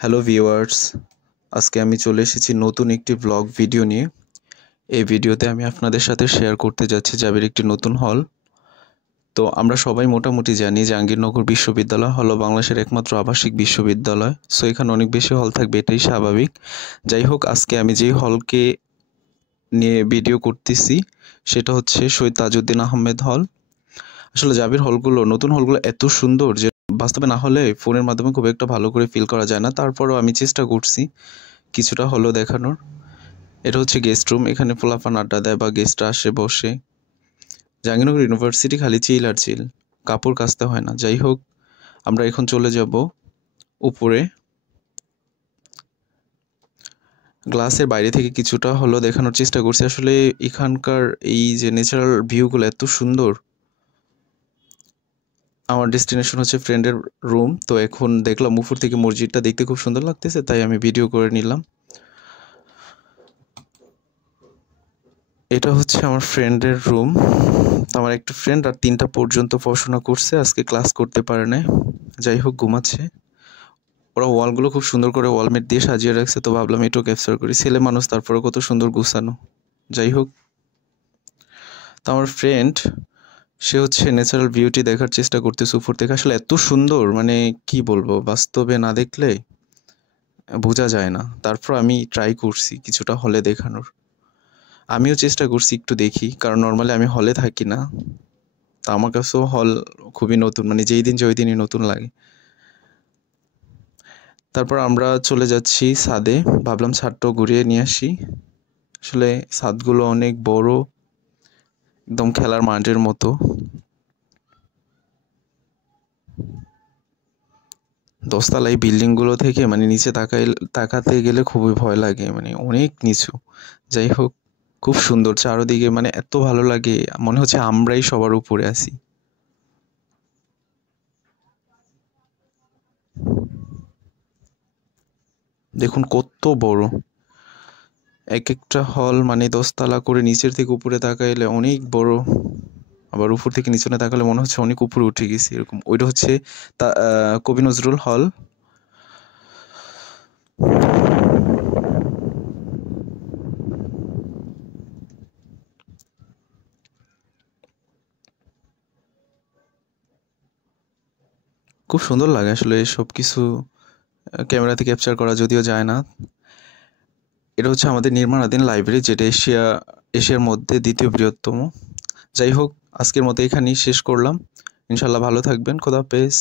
Hello viewers, আজকে আমি চলে এসেছি নতুন একটি ব্লগ ভিডিও নিয়ে। এই ভিডিওতে আমি আপনাদের সাথে শেয়ার করতে যাচ্ছি জাবির একটি নতুন হল। তো আমরা সবাই মোটামুটি জানি জাহাঙ্গীরনগর বিশ্ববিদ্যালয় হলো বাংলাদেশের একমাত্র আবাসিক বিশ্ববিদ্যালয়। সো এখানে অনেক বেশি হল থাকবে, এটাই স্বাভাবিক। যাই হোক, আজকে আমি যেই হলকে নিয়ে ভিডিও করতেছি সেটা হচ্ছে শহীদ তাজউদ্দিন আহমেদ হল। আসলে জাবির হলগুলো, নতুন হলগুলো এত সুন্দর যে বাস্তবে না হলে ফোনের মাধ্যমে খুব একটা ভালো করে ফিল করা যায় না। তারপরও আমি চেষ্টা করছি কিছুটা হলো দেখানোর। এটা হচ্ছে গেস্ট রুম, এখানে পোলাপান আড্ডা দেয় বা গেস্টরা আসে বসে। জাহাঙ্গীরনগর ইউনিভার্সিটি খালি চিল আর চিল, কাপড় কাচতে হয় না। যাই হোক, আমরা এখন চলে যাব উপরে। গ্লাসের বাইরে থেকে কিছুটা হলো দেখানোর চেষ্টা করছি। আসলে এখানকার এই যে ন্যাচারাল ভিউগুলো এত সুন্দর। আমার ডেস্টিনেশন হচ্ছে ফ্রেন্ডের রুম। তো এখন দেখলাম উপর থেকে মসজিদটা দেখতে খুব সুন্দর লাগতেছে, তাই আমি ভিডিও করে নিলাম। এটা হচ্ছে আমার ফ্রেন্ডের রুম। তো আমার একটা ফ্রেন্ড রাত 3টা পর্যন্ত পড়াশোনা করছে, আজকে ক্লাস করতে পারে নাই। যাই হোক, ঘুমাচ্ছে। ওরা ওয়ালগুলো খুব সুন্দর করে ওয়ালমেট দিয়ে সাজিয়ে রাখছে, তো ভাবলাম এটাও ক্যাপচার করি। ছেলে মানুষ, তারপরে কত সুন্দর গুছানো। যাই হোক, তো আমার ফ্রেন্ড সে হচ্ছে ন্যাচারাল বিউটি দেখার চেষ্টা করতেছে উপর থেকে। আসলে এত সুন্দর, মানে কি বলবো, বাস্তবে না দেখলে বোঝা যায় না। তারপর আমি ট্রাই করছি কিছুটা হলে দেখানোর। আমিও চেষ্টা করছি একটু দেখি, কারণ নর্মালি আমি হলে থাকি না। তা আমার কাছেও হল খুবই নতুন, মানে যেই দিন যে ওই দিনই নতুন লাগে। তারপর আমরা চলে যাচ্ছি ছাদে, ভাবলাম ছাদটাও ঘুরিয়ে নিয়ে আসি। আসলে ছাদগুলো অনেক বড়, একদম খেলার মাঠের মতো। দশতলা এই বিল্ডিংগুলো থেকে মানে নিচে তাকাতে গেলে খুবই ভয় লাগে, মানে অনেক নিচু। যাই হোক, খুব সুন্দর চারদিকে, মানে এত ভালো লাগে, মনে হচ্ছে আমরাই সবার উপরে আছি। দেখুন কত বড় এক একটা হল, মানে 10তলা করে, নিচের থেকে উপরে তাকাইলে অনেক বড়। আবার উপর থেকে নিচে তাকালে মনে হচ্ছে অনেক উপরে উঠে গেছি এরকম। ওইটা হচ্ছে কবি নজরুল হল। খুব সুন্দর লাগে আসলে সব কিছু ক্যামেরাতে ক্যাপচার করা যদিও যায় না। এটা হচ্ছে আমাদের নির্মাণাধীন লাইব্রেরি, যেটা এশিয়ার মধ্যে দ্বিতীয় বৃহত্তম। যাই হোক, আজকের মতো এখানেই শেষ করলাম। ইনশাল্লাহ ভালো থাকবেন। খোদা হাফেজ।